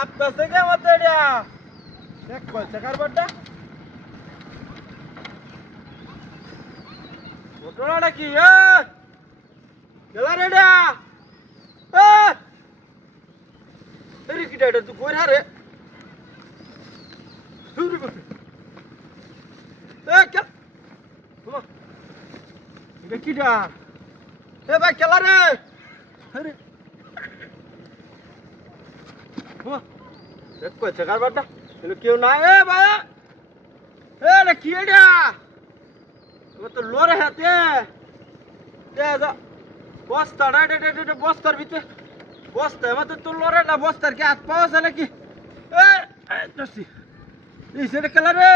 কাঁপতেছে কে মতো এটা দেখ কইছে কারবারটা ঘটনাটা কি গেলা রে এটা এরে কিটা এটা তুই কই রে দূরে বসে কে তোমা এটা কিটা ভাই খেলা রে আরে দেখ কইছে কারবারটা কেউ নাই ভাই এটা কি এটা তো লোরে হাতে বস্তাটা এটা বস্তার ভিতরে বস্তা আমাদের তো লোরে না বস্তার কি হাত পাওয়া আছে নাকি এই সেটা খেলা রে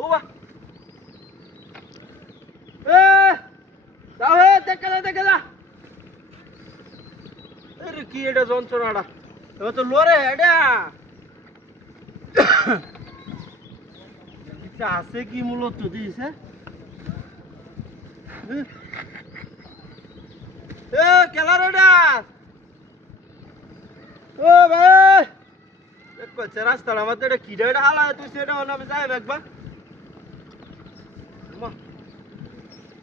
ওবা দেখা কি এটা যন্ত্রণাটা এবার তো লোরে এটা আছে কি মূলত দিয়েছে খেলার এটা ও ভাই করছে রাস্তার আমাদের এটা কিটা এটা হালা তুই সেটা আমি যাই একবার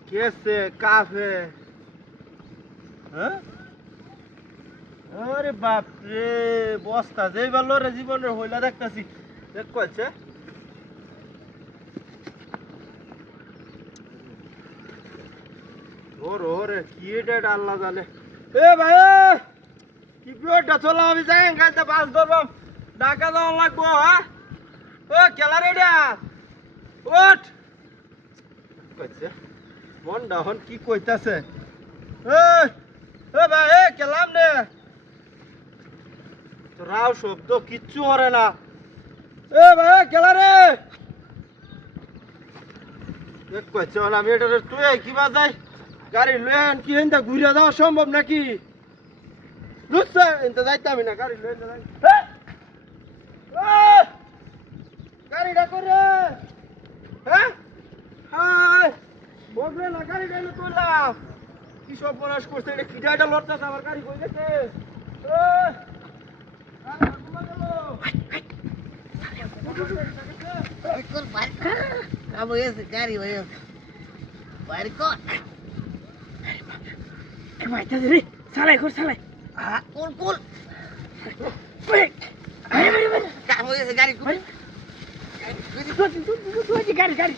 কেসে কাফে হ্যাঁ আরে বাপ রে বস্তা যেই ভালো রে জীবনের হইলা দেখতেছি দেখ কইছে ওরে কি এটা আল্লাহ জানে ভাই কি বিয়েটা চলো আমি যাই গাইতে বাস ধরবাম ঢাকা যাওয়া লাগবো হ্যাঁ খেলা রেডা ওঠ কইছে মনটা হন কি কইতাছে ভাই খেলাম নে রাও শব্দ কিচ্ছু হরে না ভাই খেলা রে কইছে আমি এটা তুই কিবা যাই গাড়ি লয়েন কি এনটা ঘুরে যাওয়া সম্ভব নাকি বুঝছে এনটা যাইতাম না গাড়ি লয়েন গাড়িটা করে হ্যাঁ হাই বলবে না গাড়িটা এনে তুললাম কি সব বনাস করছে এটা কিটা এটা লড়তেছে আমার গাড়ি কই গেছে গাড়ি বাইরে কর Mày রে সালাই কর সালাই কুল কাম হয়ে গেছে গাড়ি গাড়ি